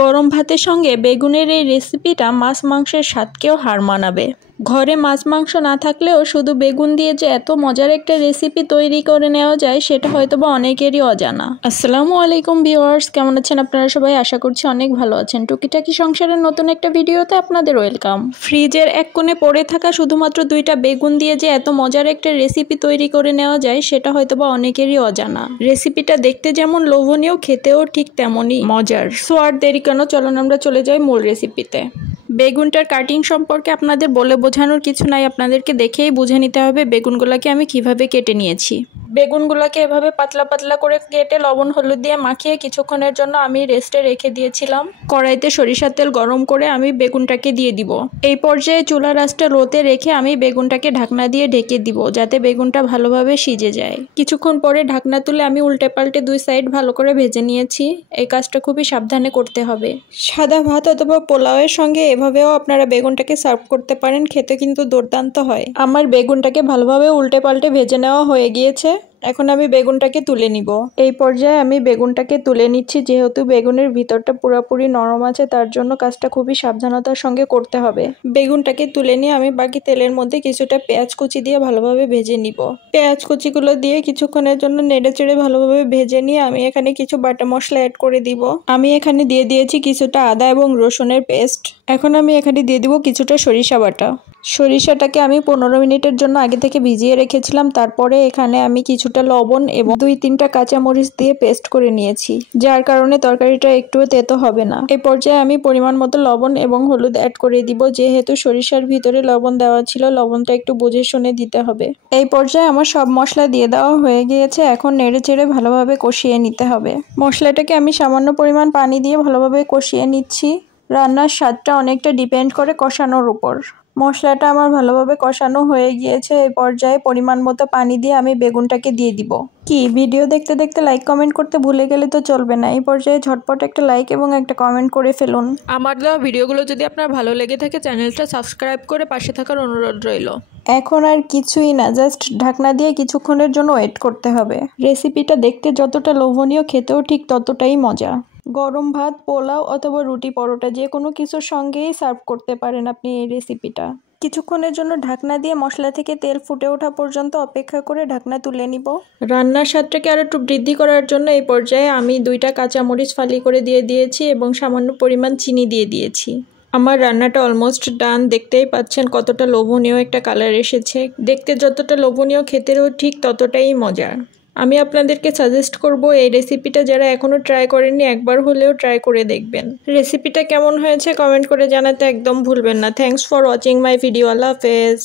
গরম ভাতের সঙ্গে বেগুনের এই রেসিপিটা মাছ মাংসের স্বাদকেও হার মানাবে। ঘরে মাছ মাংস না থাকলেও শুধু বেগুন দিয়ে যে এত মজার একটা রেসিপি তৈরি করে নেওয়া যায় সেটা হয়তোবা অনেকেরই অজানা। আসসালামু আলাইকুম ভিউয়ার্স, কেমন আছেন আপনারা সবাই? আশা করছি অনেক ভালো আছেন। টুকিটাকি সংসারের নতুন একটা ভিডিওতে আপনাদের ওয়েলকাম। ফ্রিজের এক কোণে পড়ে থাকা শুধুমাত্র 2টা বেগুন দিয়ে যে এত মজার একটা রেসিপি তৈরি করে নেওয়া যায় সেটা হয়তোবা অনেকেরই অজানা। রেসিপিটা দেখতে যেমন লোভনীয়, খেতেও ঠিক তেমনই মজার। সো আর দেরি কেন, চলুন আমরা চলে যাই মূল রেসিপিতে। বেগুনটার কাটিং সম্পর্কে আপনাদের বলে বোঝানোর কিছু নাই, আপনাদেরকে দেখেই বুঝে নিতে হবে বেগুনগুলোকে আমি কিভাবে কেটে নিয়েছি। বেগুনগুলোকে এভাবে পাতলা পাতলা করে কেটে লবণ হলুদ দিয়ে মাখিয়ে কিছুক্ষণের জন্য আমি রেস্টে রেখে দিয়েছিলাম। কড়াইতে সরিষার তেল গরম করে আমি বেগুনটাকে দিয়ে দিব। এই পর্যায়ে চুলার আঁচটা লোতে রেখে আমি বেগুনটাকে ঢাকনা দিয়ে ঢেকে দিব যাতে বেগুনটা ভালোভাবে সিজে যায়। কিছুক্ষণ পরে ঢাকনা তুলে আমি উল্টে পাল্টে 2 সাইড ভালো করে ভেজে নিয়েছি। এই কাজটা খুবই সাবধানে করতে হবে। সাদা ভাত অথবা পোলাওয়ের সঙ্গে এভাবেও আপনারা বেগুনটাকে সার্ভ করতে পারেন, খেতে কিন্তু দুর্দান্ত হয়। আমার বেগুনটাকে ভালোভাবে উল্টে পাল্টে ভেজে নেওয়া হয়ে গিয়েছে। এখন আমি বেগুনটাকে তুলে নিব। এই পর্যায়ে আমি বেগুনটাকে তুলে নিচ্ছি। যেহেতু বেগুনের ভিতরটা পুরোপুরি নরম আছে তার জন্য কাজটা খুবই সাবধানতার সঙ্গে করতে হবে। বেগুনটাকে তুলে নিয়ে আমি বাকি তেলের মধ্যে কিছুটা পেঁয়াজ কুচি দিয়ে ভালোভাবে ভেজে নিব। পেঁয়াজ কুচিগুলো দিয়ে কিছুক্ষণের জন্য নেড়েচেড়ে ভালোভাবে ভেজে নিয়ে আমি এখানে কিছু বাটা মশলা অ্যাড করে দিব। আমি এখানে দিয়ে দিয়েছি কিছুটা আদা এবং রসুনের পেস্ট। এখন আমি এখানে দিয়ে দিব কিছুটা সরিষা বাটা। সরিষাটাকে আমি 15 মিনিটের জন্য আগে থেকে ভিজিয়ে রেখেছিলাম। তারপরে এখানে আমি কিছুটা লবণ এবং 2-3টা কাঁচামরিচ দিয়ে পেস্ট করে নিয়েছি, যার কারণে তরকারিটা একটুও তেতো হবে না। এই পর্যায়ে আমি পরিমাণ মতো লবণ এবং হলুদ অ্যাড করে দিব। যেহেতু সরিষার ভিতরে লবণ দেওয়া ছিল, লবণটা একটু বুঝে শুনে দিতে হবে। এই পর্যায়ে আমার সব মশলা দিয়ে দেওয়া হয়ে গিয়েছে। এখন নেড়ে চেড়ে ভালোভাবে কষিয়ে নিতে হবে। মশলাটাকে আমি সামান্য পরিমাণ পানি দিয়ে ভালোভাবে কষিয়ে নিচ্ছি। রান্নার স্বাদটা অনেকটা ডিপেন্ড করে কষানোর উপর। মশলাটা আমার ভালোভাবে কষানো হয়ে গিয়েছে। এই পর্যায়ে পরিমাণ মতো পানি দিয়ে আমি বেগুনটাকে দিয়ে দিব। কি ভিডিও দেখতে দেখতে লাইক কমেন্ট করতে ভুলে গেলে তো চলবে না। এই পর্যায়ে ঝটপট একটা লাইক এবং একটা কমেন্ট করে ফেলুন। আমার দেওয়া ভিডিওগুলো যদি আপনার ভালো লেগে থাকে চ্যানেলটা সাবস্ক্রাইব করে পাশে থাকার অনুরোধ রইল। এখন আর কিছুই না, জাস্ট ঢাকনা দিয়ে কিছুক্ষণের জন্য ওয়েট করতে হবে। রেসিপিটা দেখতে যতটা লোভনীয়, খেতেও ঠিক ততটাই মজা। গরম ভাত, পোলাও অথবা রুটি পরোটা যে কোনো কিছুর সঙ্গেই সার্ভ করতে পারেন আপনি এই রেসিপিটা। কিছুক্ষণের জন্য ঢাকনা দিয়ে মশলা থেকে তেল ফুটে ওঠা পর্যন্ত অপেক্ষা করে ঢাকনা তুলে নিব। রান্নার স্বাদটাকে আরো একটু বৃদ্ধি করার জন্য এই পর্যায়ে আমি 2টা কাঁচামরিচ ফালি করে দিয়ে দিয়েছি এবং সামান্য পরিমাণ চিনি দিয়ে দিয়েছি। আমার রান্নাটা অলমোস্ট ডান। দেখতেই পাচ্ছেন কতটা লোভনীয় একটা কালার এসেছে। দেখতে যতটা লোভনীয়, খেতেও ঠিক ততটাই মজার। আমি আপনাদেরকে সাজেস্ট করব এই রেসিপিটা যারা এখনও ট্রাই করেননি একবার হলেও ট্রাই করে দেখবেন। রেসিপিটা কেমন হয়েছে কমেন্ট করে জানাতে একদম ভুলবেন না। Thanks for watching my video. আল্লাহ হাফেজ।